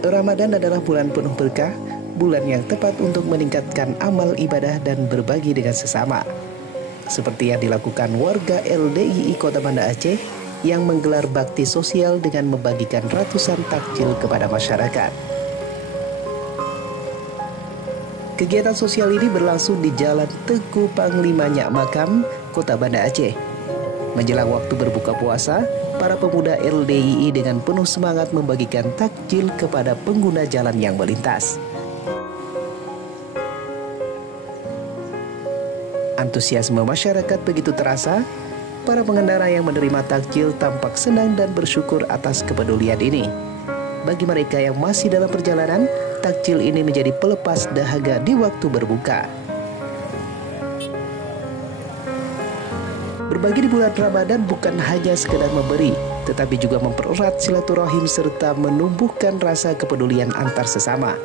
Ramadan adalah bulan penuh berkah, bulan yang tepat untuk meningkatkan amal ibadah dan berbagi dengan sesama. Seperti yang dilakukan warga LDII Kota Banda Aceh yang menggelar bakti sosial dengan membagikan ratusan takjil kepada masyarakat. Kegiatan sosial ini berlangsung di Jalan Teguh Panglima Nyak Makam, Kota Banda Aceh. Menjelang waktu berbuka puasa, para pemuda LDII dengan penuh semangat membagikan takjil kepada pengguna jalan yang melintas. Antusiasme masyarakat begitu terasa, para pengendara yang menerima takjil tampak senang dan bersyukur atas kepedulian ini. Bagi mereka yang masih dalam perjalanan, takjil ini menjadi pelepas dahaga di waktu berbuka. Berbagi di bulan Ramadan bukan hanya sekedar memberi, tetapi juga mempererat silaturahim serta menumbuhkan rasa kepedulian antar sesama.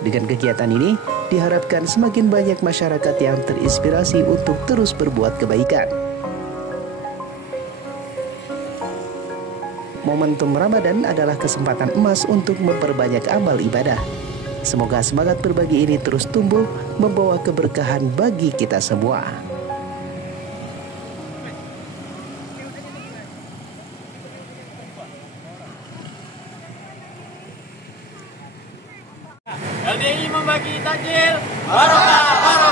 Dengan kegiatan ini, diharapkan semakin banyak masyarakat yang terinspirasi untuk terus berbuat kebaikan. Momentum Ramadan adalah kesempatan emas untuk memperbanyak amal ibadah. Semoga semangat berbagi ini terus tumbuh, membawa keberkahan bagi kita semua. LDI membagi takjil, barokah.